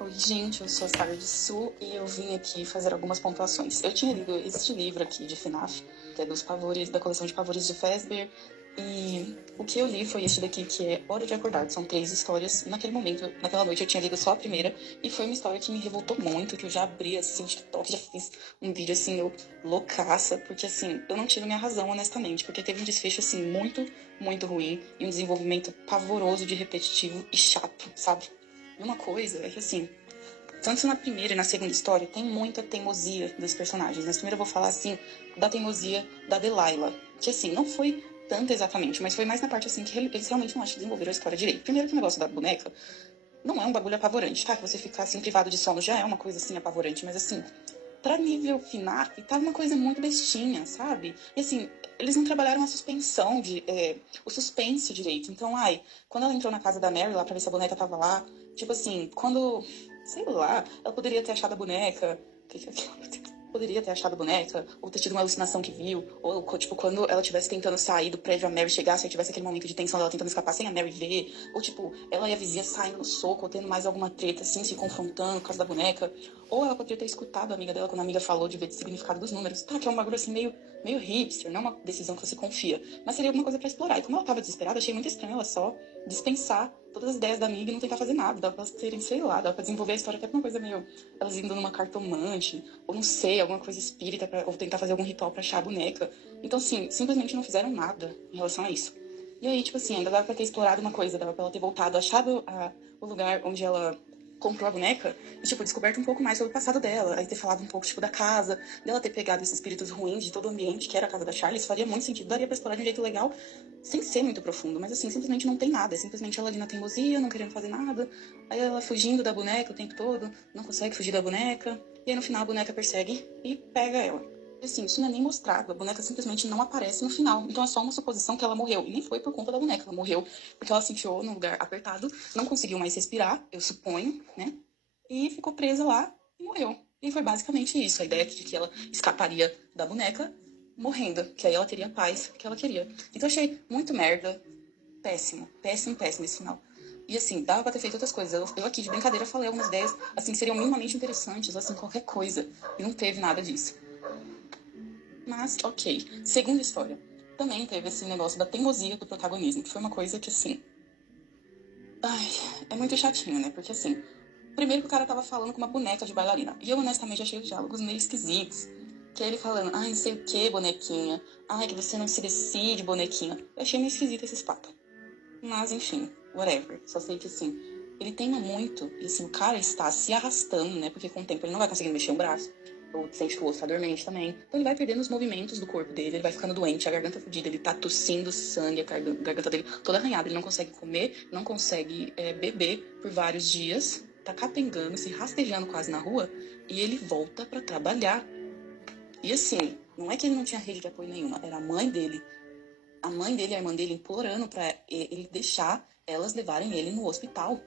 Oi, gente, eu sou a Sara de Sul e eu vim aqui fazer algumas pontuações. Eu tinha lido este livro aqui de FNAF, que é dos pavores, da coleção de pavores de Fazbear, e o que eu li foi este daqui, que é Hora de Acordar. São 3 histórias, e naquele momento, naquela noite, eu tinha lido só a primeira, e foi uma história que me revoltou muito, que eu já abri, assim, o TikTok, já fiz um vídeo, assim, eu loucaça, porque, assim, eu não tiro minha razão, honestamente, porque teve um desfecho, assim, muito, muito ruim, e um desenvolvimento pavoroso de repetitivo e chato, sabe? E uma coisa é que, assim, tanto na primeira e na segunda história, tem muita teimosia dos personagens. Na primeira eu vou falar, assim, da teimosia da Delilah. Que, assim, não foi tanto exatamente, mas foi mais na parte, assim, que eles realmente não acham que desenvolveram a história direito. Primeiro que o negócio da boneca não é um bagulho apavorante, tá? Que você ficar, assim, privado de sono já é uma coisa, assim, apavorante. Mas, assim, pra nível FNAF, tá uma coisa muito bestinha, sabe? E, assim, eles não trabalharam a suspensão, o suspense direito. Então, quando ela entrou na casa da Mary lá pra ver se a boneca tava lá, tipo assim, quando, sei lá, ela poderia ter achado a boneca. Poderia ter achado a boneca, ou ter tido uma alucinação que viu, ou, tipo, quando ela estivesse tentando sair do prédio, a Mary chegasse, e tivesse aquele momento de tensão dela tentando escapar sem a Mary ver, ou, tipo, ela e a vizinha saindo no soco, ou tendo mais alguma treta, assim, se confrontando por causa da boneca, ou ela poderia ter escutado a amiga dela quando a amiga falou de ver o significado dos números, tá, que é um bagulho, assim, meio hipster, não é uma decisão que você confia, mas seria alguma coisa pra explorar. E como ela tava desesperada, achei muito estranho ela só dispensar todas as ideias da amiga e não tentar fazer nada. Dava pra elas terem, sei lá, dava pra desenvolver a história até pra uma coisa meio... Elas indo numa cartomante, ou não sei, alguma coisa espírita, ou tentar fazer algum ritual pra achar a boneca. Então, assim, simplesmente não fizeram nada em relação a isso. E aí, tipo assim, ainda dava pra ter explorado uma coisa, dava pra ela ter voltado, achado o lugar onde ela comprou a boneca e, tipo, descoberto um pouco mais sobre o passado dela. Aí ter falado um pouco, tipo, da casa, dela ter pegado esses espíritos ruins de todo o ambiente, que era a casa da Charlie, isso faria muito sentido, daria pra explorar de um jeito legal, sem ser muito profundo. Mas, assim, simplesmente não tem nada. É simplesmente ela ali na teimosia, não querendo fazer nada. Aí ela fugindo da boneca o tempo todo, não consegue fugir da boneca. E aí, no final, a boneca persegue e pega ela. Assim, isso não é nem mostrado, a boneca simplesmente não aparece no final. Então é só uma suposição que ela morreu. E nem foi por conta da boneca, ela morreu porque ela se enfiou num lugar apertado, não conseguiu mais respirar, eu suponho, né? E ficou presa lá e morreu. E foi basicamente isso, a ideia de que ela escaparia da boneca morrendo, que aí ela teria a paz que ela queria. Então eu achei muito merda, péssimo, péssimo, péssimo esse final. E assim, dava pra ter feito outras coisas. Eu aqui de brincadeira falei algumas ideias, assim, seriam minimamente interessantes, assim, qualquer coisa. E não teve nada disso. Mas, ok. Segunda história. Também teve esse negócio da teimosia do protagonismo, que foi uma coisa que, assim... Ai, é muito chatinho, né? Porque, assim... Primeiro que o cara tava falando com uma boneca de bailarina. E eu, honestamente, achei os diálogos meio esquisitos. Que é ele falando, ai, não sei o que, bonequinha. Ai, que você não se decide, bonequinha. Eu achei meio esquisito esses papos. Mas, enfim, whatever. Só sei que, assim... Ele teima muito. E, assim, o cara está se arrastando, né? Porque com o tempo ele não vai conseguindo mexer um braço. Ou sente que o osso tá dormente também. Então ele vai perdendo os movimentos do corpo dele, ele vai ficando doente, a garganta fodida, ele tá tossindo sangue, a garganta dele toda arranhada, ele não consegue comer, não consegue beber por vários dias, tá capengando, se rastejando quase na rua, e ele volta pra trabalhar. E assim, não é que ele não tinha rede de apoio nenhuma, era a mãe dele. A mãe dele e a irmã dele implorando pra ele deixar elas levarem ele no hospital.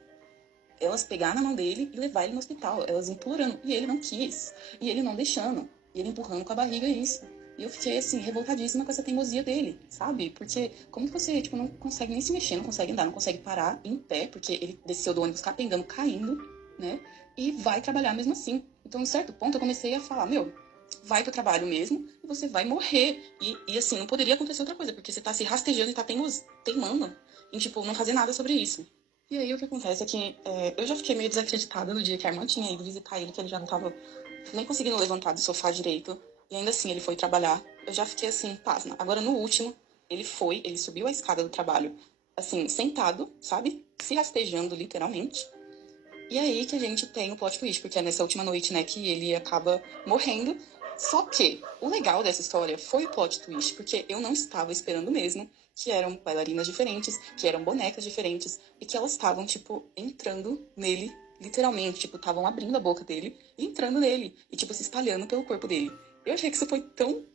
Elas pegar na mão dele e levar ele no hospital. Elas implorando. E ele não quis. E ele não deixando. E ele empurrando com a barriga isso. E eu fiquei, assim, revoltadíssima com essa teimosia dele, sabe? Porque como que você, tipo, não consegue nem se mexer, não consegue andar, não consegue parar em pé, porque ele desceu do ônibus capengando, caindo, né? E vai trabalhar mesmo assim. Então, em certo ponto, eu comecei a falar, meu, vai pro trabalho mesmo e você vai morrer. E assim, não poderia acontecer outra coisa, porque você tá se rastejando e tá teimando em, tipo, não fazer nada sobre isso. E aí o que acontece é que eu já fiquei meio desacreditada no dia que a irmã tinha ido visitar ele, que ele já não tava nem conseguindo levantar do sofá direito. E ainda assim ele foi trabalhar. Eu já fiquei assim, pasma. Agora no último, ele subiu a escada do trabalho, assim, sentado, sabe? Se rastejando, literalmente. E aí que a gente tem o plot twist, porque é nessa última noite, né, que ele acaba morrendo. Só que o legal dessa história foi o plot twist, porque eu não estava esperando mesmo que eram bailarinas diferentes, que eram bonecas diferentes, e que elas estavam, tipo, entrando nele, literalmente, tipo, estavam abrindo a boca dele e entrando nele, e, tipo, se espalhando pelo corpo dele. Eu achei que isso foi tão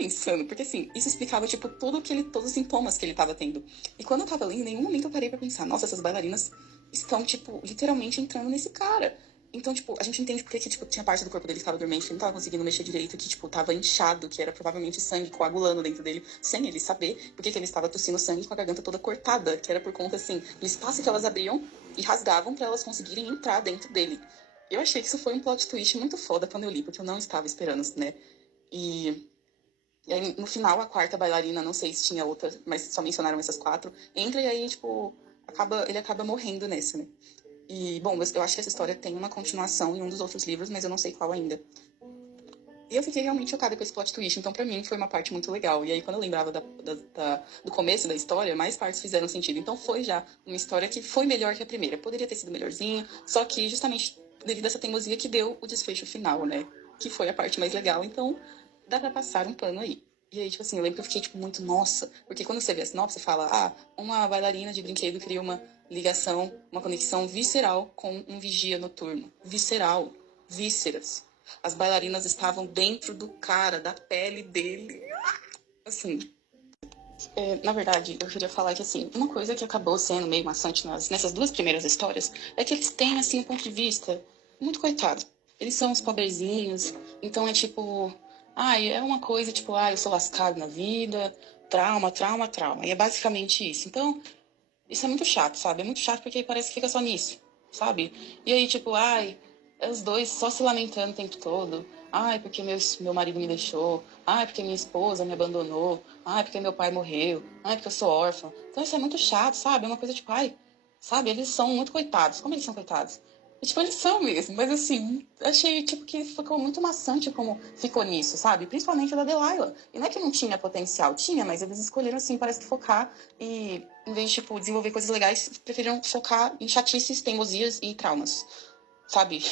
insano, porque, assim, isso explicava, tipo, todos os sintomas que ele tava tendo. E quando eu tava lendo, em nenhum momento eu parei pra pensar, nossa, essas bailarinas estão, tipo, literalmente entrando nesse cara. Então, tipo, a gente entende porque que, tipo, tinha parte do corpo dele que tava dormente, ele não tava conseguindo mexer direito, que, tipo, tava inchado, que era provavelmente sangue coagulando dentro dele, sem ele saber porque que ele estava tossindo sangue com a garganta toda cortada, que era por conta, assim, do espaço que elas abriam e rasgavam pra elas conseguirem entrar dentro dele. Eu achei que isso foi um plot twist muito foda quando eu li, porque eu não estava esperando, né? E, e aí, no final, a quarta bailarina, não sei se tinha outra, mas só mencionaram essas quatro, entra e aí, tipo, ele acaba morrendo nessa, né? E, bom, eu acho que essa história tem uma continuação em um dos outros livros, mas eu não sei qual ainda. E eu fiquei realmente chocada com esse plot twist, então pra mim foi uma parte muito legal. E aí quando eu lembrava do começo da história, mais partes fizeram sentido. Então foi já uma história que foi melhor que a primeira. Poderia ter sido melhorzinha, só que justamente devido a essa teimosia que deu o desfecho final, né? Que foi a parte mais legal, então dá pra passar um pano aí. E aí, tipo assim, eu lembro que eu fiquei, tipo, muito, nossa. Porque quando você vê a sinopse, você fala, uma bailarina de brinquedo cria uma ligação, uma conexão visceral com um vigia noturno. Visceral. Vísceras. As bailarinas estavam dentro do cara, da pele dele. Assim, na verdade, eu queria falar que, assim, uma coisa que acabou sendo meio maçante nessas duas primeiras histórias é que eles têm, assim, um ponto de vista muito coitado. Eles são os pobrezinhos, então é tipo... é uma coisa tipo, eu sou lascado na vida, trauma, trauma, trauma. E é basicamente isso. Então, isso é muito chato, sabe? É muito chato porque parece que fica só nisso, sabe? E aí, tipo, é os dois só se lamentando o tempo todo. Porque meu marido me deixou. Porque minha esposa me abandonou. Porque meu pai morreu. Porque eu sou órfã. Então isso é muito chato, sabe? É uma coisa tipo, sabe? Eles são muito coitados. Como eles são coitados? E, tipo, eles são mesmo. Mas, assim, achei, tipo, que ficou muito maçante como ficou nisso, sabe? Principalmente o da Delilah. E não é que não tinha potencial. Tinha, mas eles escolheram, assim, parece que focar e, em vez de, tipo, desenvolver coisas legais, preferiram focar em chatices, teimosias e traumas, sabe?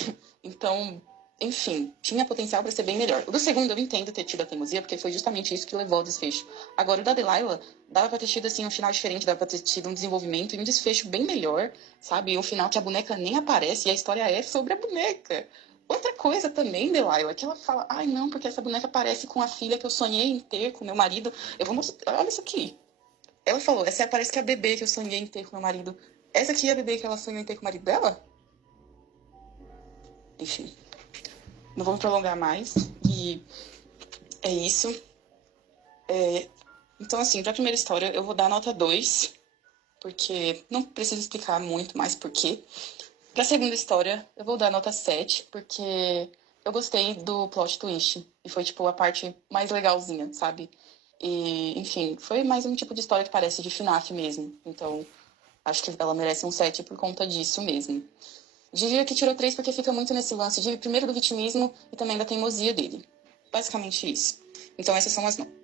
Então, enfim, tinha potencial para ser bem melhor. O do segundo eu entendo ter tido a teimosia, porque foi justamente isso que levou ao desfecho. Agora, o da Delilah, dava pra ter tido, assim, um final diferente, dava pra ter tido um desenvolvimento e um desfecho bem melhor, sabe? E um final que a boneca nem aparece e a história é sobre a boneca. Outra coisa também, Delilah, que ela fala, não, porque essa boneca parece com a filha que eu sonhei em ter com meu marido. Eu vou mostrar, olha isso aqui. Ela falou, essa parece que é a bebê que eu sonhei em ter com meu marido. Essa aqui é a bebê que ela sonhou em ter com o marido dela? Enfim, não vamos prolongar mais. E é isso. Então, assim, pra primeira história, eu vou dar nota 2, porque não preciso explicar muito mais por quê. Pra segunda história, eu vou dar nota 7, porque eu gostei do plot twist. E foi, tipo, a parte mais legalzinha, sabe? E, enfim, foi mais um tipo de história que parece de FNAF mesmo. Então, acho que ela merece um 7 por conta disso mesmo. Diria que tirou 3 porque fica muito nesse lance de, primeiro, do vitimismo e também da teimosia dele. Basicamente isso. Então, essas são as notas.